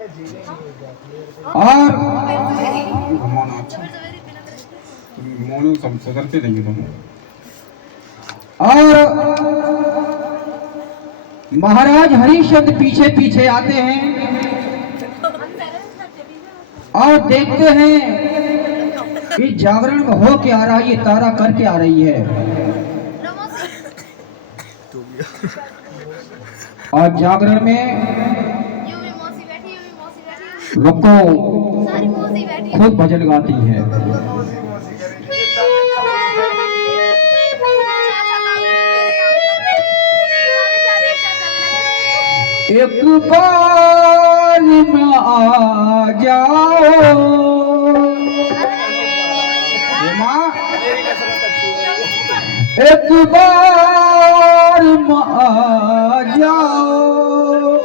और मोनू सब सुधरते देंगे तुम। और महाराज हरिश्चंद्र पीछे पीछे आते हैं और देखते हैं कि जागरण में हो क्या रहा है, ये तारा करके आ रही है। और जागरण में रुको खुद भजन गाती है। एक बार में आ जाओ माँ, एक बार में आ जाओ,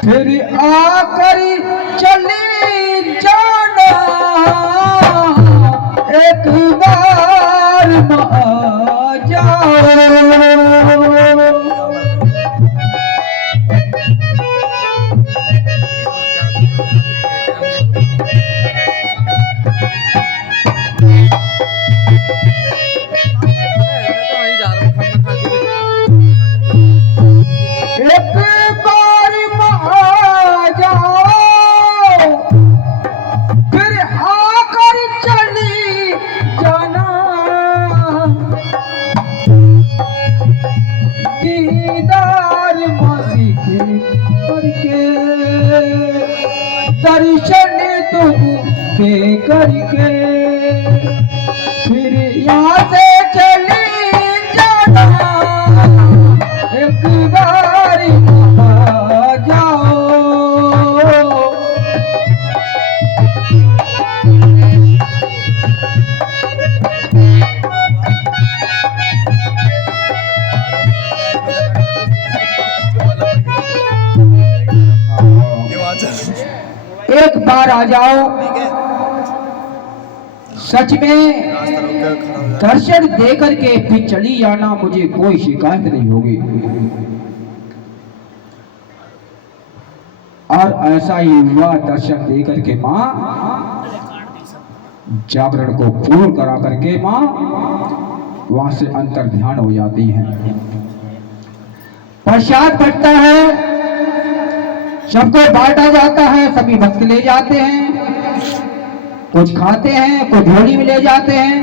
फिर आकर चले जाना, एक बार में आ जाओ। दर्शन तुमके करके फिर यहाँ से चली जाना, एक बार आ जाओ। एक बार आ जाओ, सच में दर्शन दे करके फिर चली जाना, मुझे कोई शिकायत नहीं होगी। और ऐसा ही हुआ, दर्शन दे करके माँ जागरण को पूर्ण करा करके माँ वहां से अंतर ध्यान हो जाती है। प्रसाद बंटता है, सबको बांटा जाता है, सभी भक्त ले जाते हैं, कुछ खाते हैं, कुछ झोली में ले जाते हैं।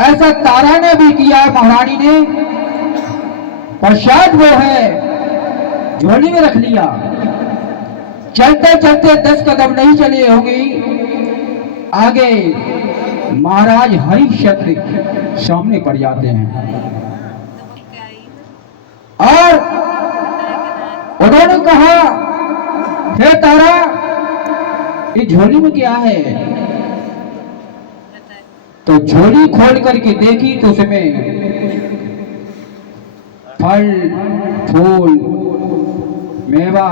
ऐसा तारा ने भी किया, महारानी ने प्रसाद वो है झोली में रख लिया। चलते चलते 10 कदम नहीं चले होंगे, आगे महाराज हरिश्चंद्र सामने पड़ जाते हैं और उन्होंने कहा, हे तारा, ये झोली में क्या है? तो झोली खोल करके देखी तो उसमें फल फूल मेवा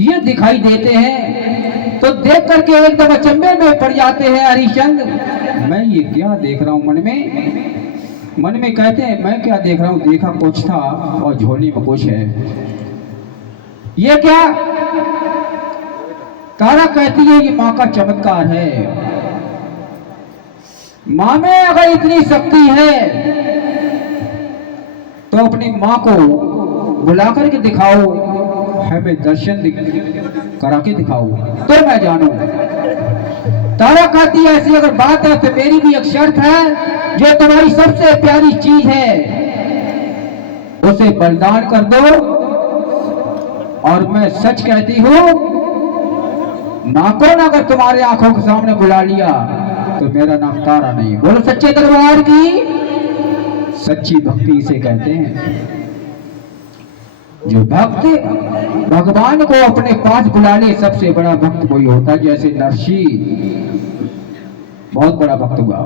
ये दिखाई देते हैं। तो देख करके एकदम अचंभे में पड़ जाते हैं हरिश्चंद्र, मैं ये क्या देख रहा हूं? मन में कहते हैं, मैं क्या देख रहा हूं? देखा कुछ था और झोली में कुछ है, ये क्या? तारा कहती है, ये माँ का चमत्कार है। माँ में अगर इतनी शक्ति है तो अपनी माँ को बुला करके दिखाओ, हमें दर्शन करा के दिखाओ तो मैं जानू। तारा कहती है, ऐसी अगर बात है तो मेरी भी एक शर्त है, जो तुम्हारी सबसे प्यारी चीज है उसे बलिदान कर दो। और मैं सच कहती हूँ, नाकों ने अगर तुम्हारे आंखों के सामने बुला लिया तो मेरा नाम तारा नहीं। बोलो सच्चे दरबार की। सच्ची भक्ति इसे कहते हैं, जो भक्त भगवान को अपने पास बुला ले, सबसे बड़ा भक्त वही होता है। जैसे नरसी बहुत बड़ा भक्त हुआ।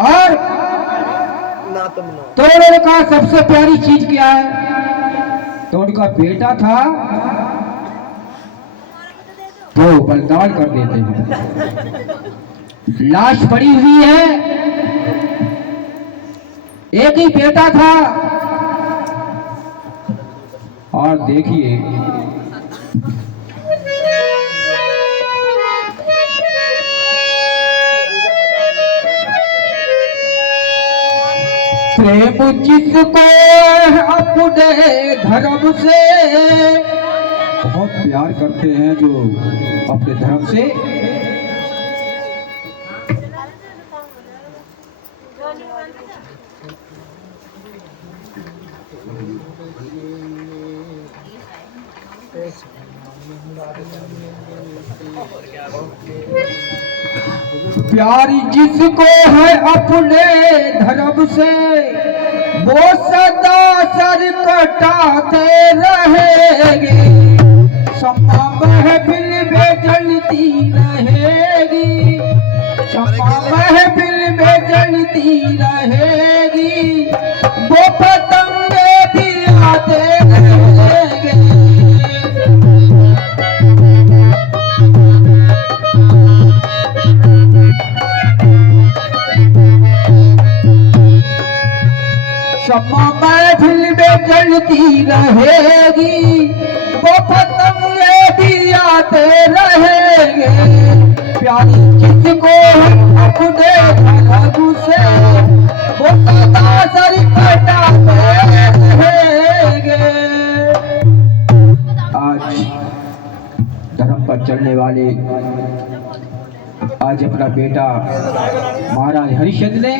और तो उन्होंने कहा, सबसे प्यारी चीज क्या है? तो उनका बेटा था, तो बलिदान कर देते हैं। लाश पड़ी हुई है, एक ही बेटा था। और देखिए प्रेम जिसको अपने धर्म से, बहुत प्यार करते हैं जो अपने धर्म से, प्यारी जिसको है अपने धर्म से, वो सदा सर कटाते रहेंगे। सम्मा महफिल में जलती रहेगी, सम्मा महफिल में जलती रहेगी, वो पतंगे भी आते रहेंगे। सम्मा महफिल में जलती रहेगी, वो पतंगे भी आते रहेंगे। प्यारी जिसको अपने धर्म से, वो सदा सर कटाते रहेंगे। आज धर्म पर चलने वाले आज अपना बेटा महाराज हरिश्चंद्र ने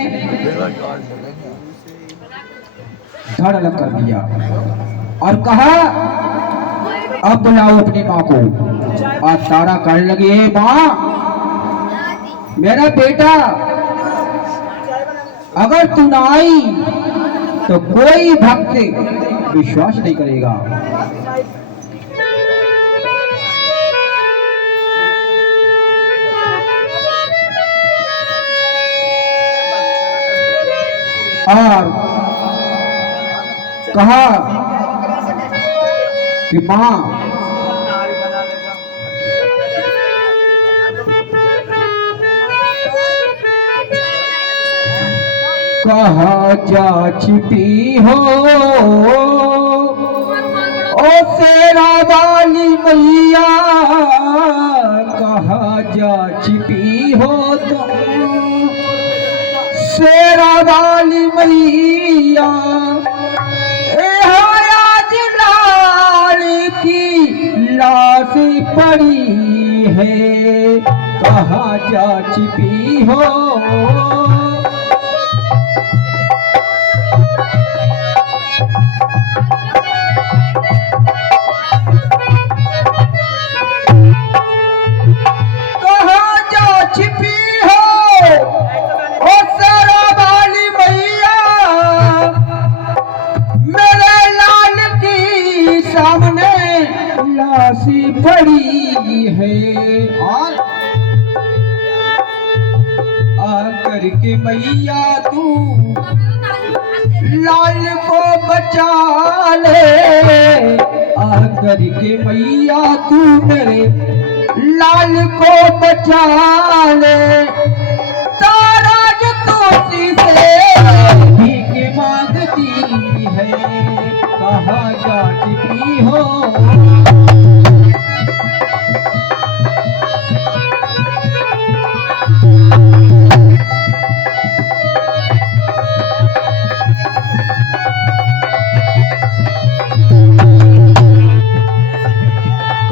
धड़ अलग कर दिया और कहा अब बुलाओ अपनी माँ को। आज तारा कहने लगी है माँ, मेरा बेटा अगर तू ना आई तो कोई भक्त विश्वास नहीं करेगा। और कहा कि मां कहाँ जा छिपी हो ओ शेरा वाली मैया, कहाँ जा छिपी हो तुम शेरा वाली मैया। लाश पड़ी है कहाँ जा छिपी हो। कहाँ जा छिपी हो ओ शेरा वाली मैया, मेरे लाल की सामने लाशी पड़ी है। और आकर के मैया तू लाल को बचा ले, आकर के मैया तू मेरे लाल को बचा ले। तारा जो तुलसी से भीख मांगती है, कहाँ जा छिपी हो।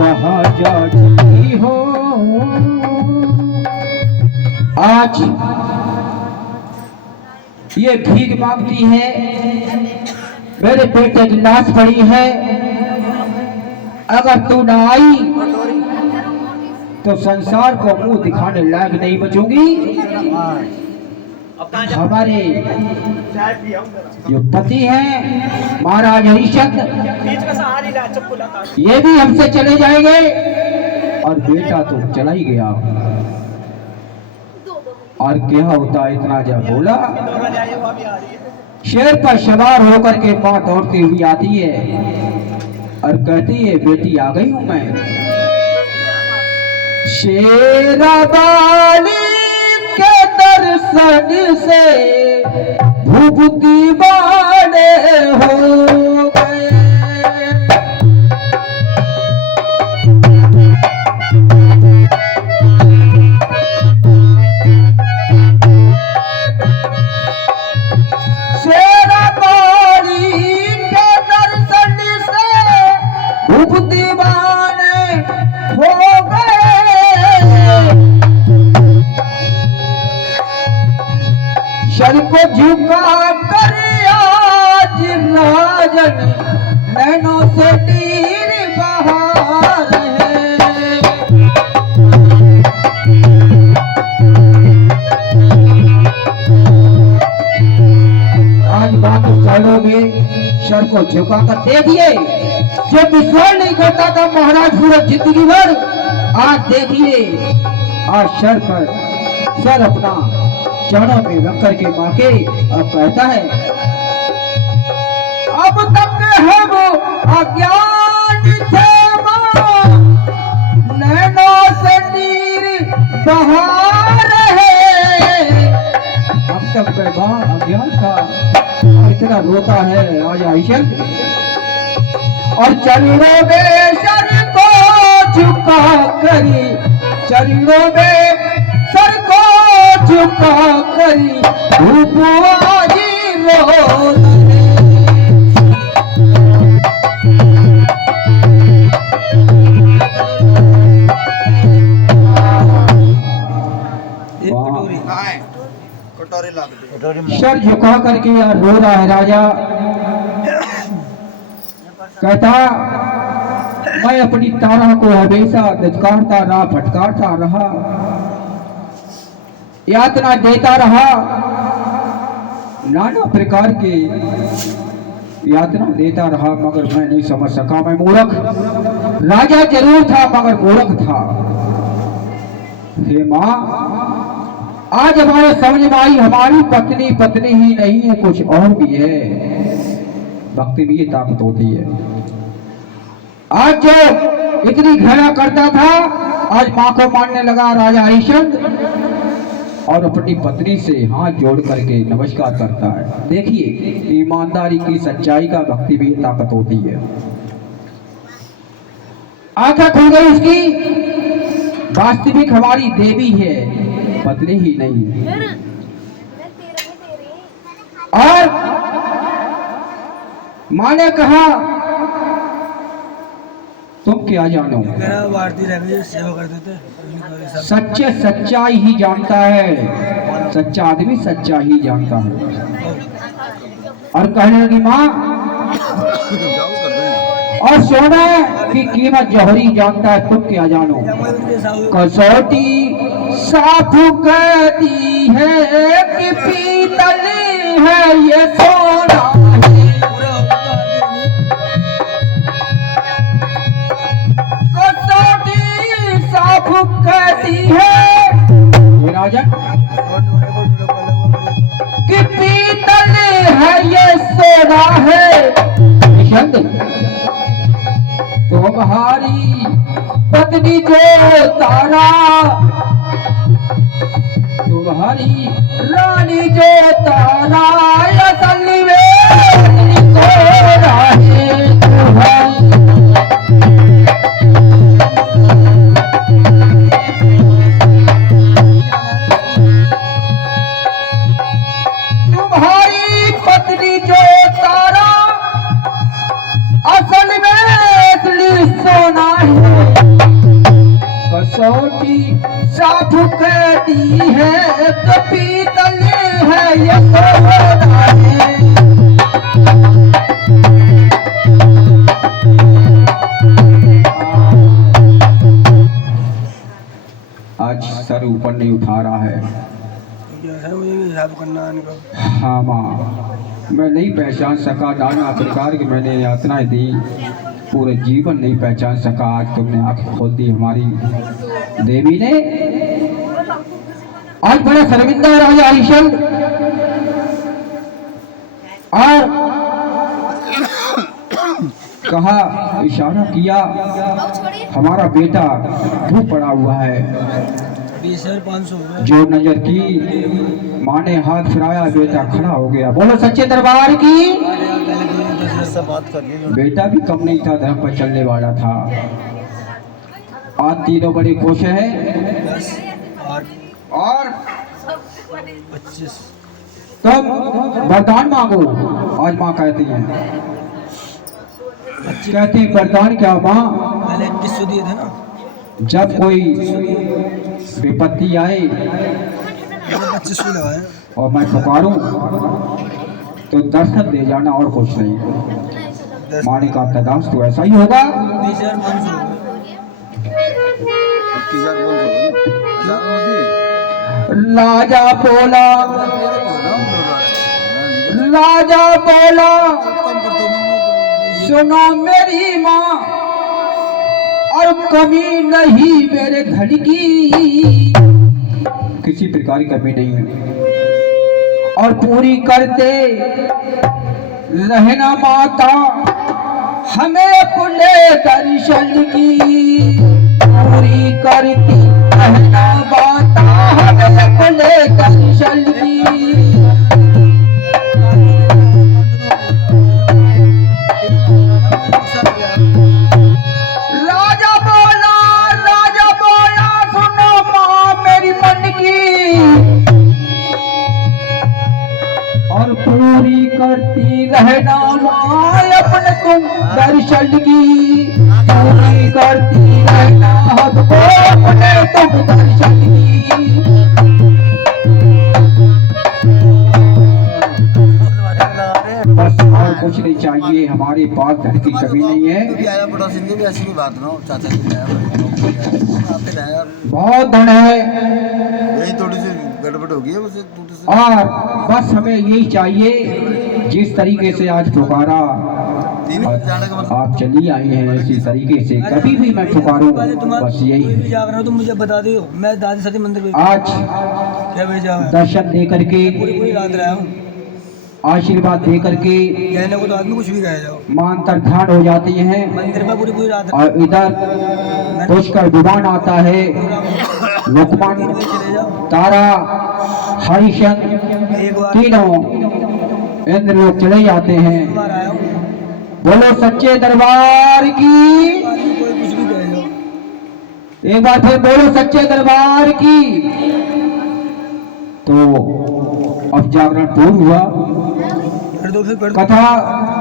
कहाँ जा छिपी हो। आज ये भीख मांगती है, मेरे बेटे की लाश पड़ी है, अगर तू ना आई तो संसार को मुंह दिखाने लायक नहीं बचूंगी। हमारे जो पति हैं महाराज हरिश्चंद्र, ये भी हमसे चले जाएंगे और बेटा तो चला ही गया। और क्या होता है इतना जब बोला, शेर पर सवार होकर के मां दौड़ती हुई आती है और कहती है बेटी आ गई हूं मैं। शेरा वाली के दर्शन से भूप दीवाने हो गए। सर को झुका कर आज राजन नैनों से तीर बहा रहे। आज बात चरणों में सर को झुका कर देखिए, जो विश्वास नहीं करता था महाराज सूरज जिंदगी भर, आज देखिए आज सर अपना चरणों में रख करके माँ के अब कहता है, अब तक है वो अज्ञान थे माँ, नैनों से तीर बहा रहे। अब तक मैं माँ अज्ञान था, इतना रोता है आज आयशल। और चरणों में सर को झुका करी, चरणों में सर को झुका करी धूप आज रो रहे। सर झुका करके यार रो रहा है राजा। कहता मैं अपनी तारा को हमेशा लचकारता रहा, फटकारता रहा, यातना देता रहा, नाना प्रकार के यातना देता रहा, मगर मैं नहीं समझ सका। मैं मूर्ख राजा जरूर था मगर मूर्ख था। हे माँ, आज हमारे समझ में आई, हमारी पत्नी पत्नी ही नहीं है, कुछ और भी है। भक्ति भी ये ताकत होती है। आज जो इतनी घृणा करता था, आज माँ को मानने लगा राजा हरिश्चंद्र, और अपनी पत्नी से हाथ जोड़ करके नमस्कार करता है। देखिए ईमानदारी की, सच्चाई का भक्ति भी ताकत होती है। आंखें खुल गई उसकी, वास्तविक हमारी देवी है, पत्नी ही नहीं है। और माँ ने कहा तुम क्या जानो, सच्चे सच्चाई ही जानता है, सच्चा आदमी सच्चा ही जानता है। और कहने लगी माँ, और सोना की कीमत जौहरी जानता है, तुम क्या जानो। कसौटी साफ कहती है कि पीतल है ये सोना, कहती है राजन कि पीतल है ये सोना है। तुम्हारी पत्नी जो तारा, तुम्हारी रानी जो तारा, असल में सोना है। कसौटी साफ कहती है तो पीतल है ये सोना है। आज सर ऊपर नहीं उठा रहा है। हाँ माँ, मैं नहीं पहचान सका, नाना प्रकार की मैंने यातनाएं दी, पूरे जीवन नहीं पहचान सका। आज तुमने आंखें खोल दी हमारी देवी ने। आज बड़ा शर्मिंदा राजा हरिश्चंद्र, और कहा, इशारा किया, हमारा बेटा धूप पड़ा हुआ है, 20,500 जो नजर की माँ ने हाथ फिराया, बेटा खड़ा हो गया। बोलो सच्चे दरबार की। से बात करिए। बेटा भी कम नहीं था, धर्म पर चलने वाला था। आज तीनों बड़े खुश हैं 10 8 और 25 तुम वरदान मांगो। आज माँ कहती हैं, कहती वरदान क्या माँ? पहले 2100 दिए थे ना। जब कोई विपत्ति आए 2500 लगाए। और मैं पुकारूं तो दर्शन दे जाना और कुछ नहीं। माँ ने कहा तदास तो ऐसा ही होगा। 20,500 राजा बोला, राजा बोला, सुनो मेरी माँ, और कमी नहीं मेरे धन की, किसी प्रकार की कमी नहीं है, और पूरी करते रहना माता हमें खुले दर्शन की, पूरी करती रहना माता हमें खुले दर्शन की। राजा बोला, सुनो माँ मेरी मन की, और पूरी करती रहना माँ अपने तुम दर्शन की, पूरी करती रहना हमको अपने तुम दर्शन की। बस और कुछ नहीं चाहिए, हमारे पास धन की कमी नहीं है। ऐसी बात ना चाचा बहुत धन है, यही थोड़ी सी गड़बड़ हो गई है मुझे थोड़ी सी। और बस हमें यही चाहिए, जिस तरीके से आज पुकारा आप चली आई हैं, इसी तरीके से कभी भी मैं पुकारूं, बस यही है। तुम मुझे बता दो, मैं दादी सती मंदिर आज क्या भेजा है? दर्शन दे करके, पूरी रात रहा हूँ, आशीर्वाद दे करके कहने को तो आदमी कुछ भी कह जाओ, मां अंतर्धान हो जाती हैं, मंदिर में पूरी रात और इधर पुष्कर विमान आता है, लुकमान, चले जाओ। तारा, हरिशन एक बार तीनों इंद्र लोग चले जाते हैं। आया हूँ, बोलो सच्चे दरबार की। कोई कुछ भी कह जाओ। एक बार फिर बोलो सच्चे दरबार की। तो अब जागरण पूर्ण हुआ। कर दो, फिर कर दो। कथा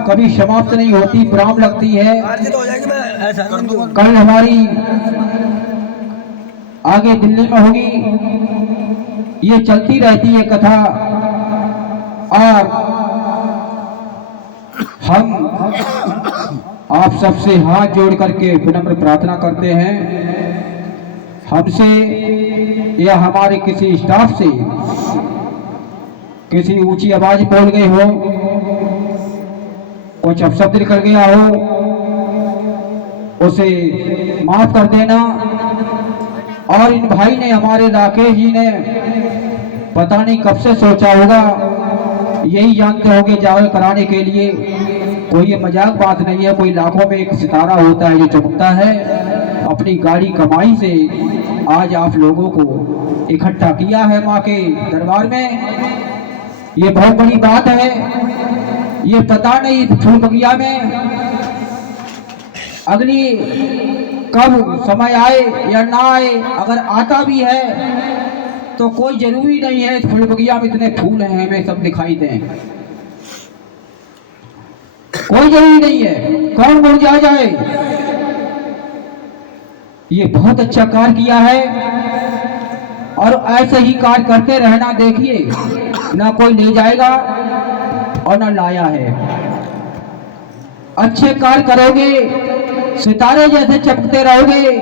कभी समाप्त नहीं होती, विराम लगती है। आरती तो हो जाएगी, मैं ऐसा कर दूंगा। कल हमारी आगे दिल्ली में होगी, ये चलती रहती है कथा, और हम आप सबसे हाथ जोड़ करके विनम्र प्रार्थना करते हैं, हमसे या हमारे किसी स्टाफ से किसी ऊंची आवाज बोल गए हो, कुछ अपशब्द निकल गया हो, उसे माफ कर देना। और इन भाई ने, हमारे राकेश जी ने पता नहीं कब से सोचा होगा, यही जानते होंगे जागरण कराने के लिए। कोई ये मजाक बात नहीं है, कोई लाखों में एक सितारा होता है जो चमकता है। अपनी गाड़ी कमाई से आज आप लोगों को इकट्ठा किया है माँ के दरबार में, ये बहुत बड़ी बात है। ये पता नहीं फूल बगिया में अगली कब समय आए या ना आए, अगर आता भी है तो कोई जरूरी नहीं है फूल बगिया में इतने फूल हैं हमें सब दिखाई दें, कोई जरूरी नहीं है, कौन मुरझा जाए। ये बहुत अच्छा कार्य किया है, और ऐसे ही कार्य करते रहना। देखिए ना कोई ले जाएगा और ना लाया है। अच्छे कार्य करोगे, सितारे जैसे चमकते रहोगे,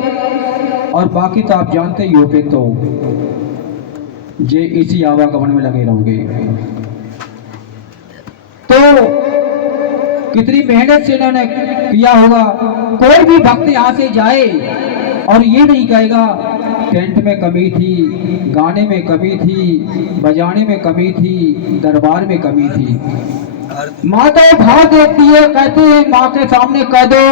और बाकी तो आप जानते ही हो, फिर तो जे इसी आवागमन में लगे रहोगे। तो कितनी मेहनत से इन्होंने किया होगा। कोई भी भक्त यहाँ से जाए और ये नहीं कहेगा टेंट में कमी थी, गाने में कमी थी, बजाने में कमी थी, दरबार में कमी थी। माँ तो भाव देती है, कहते हैं माँ के सामने कह दो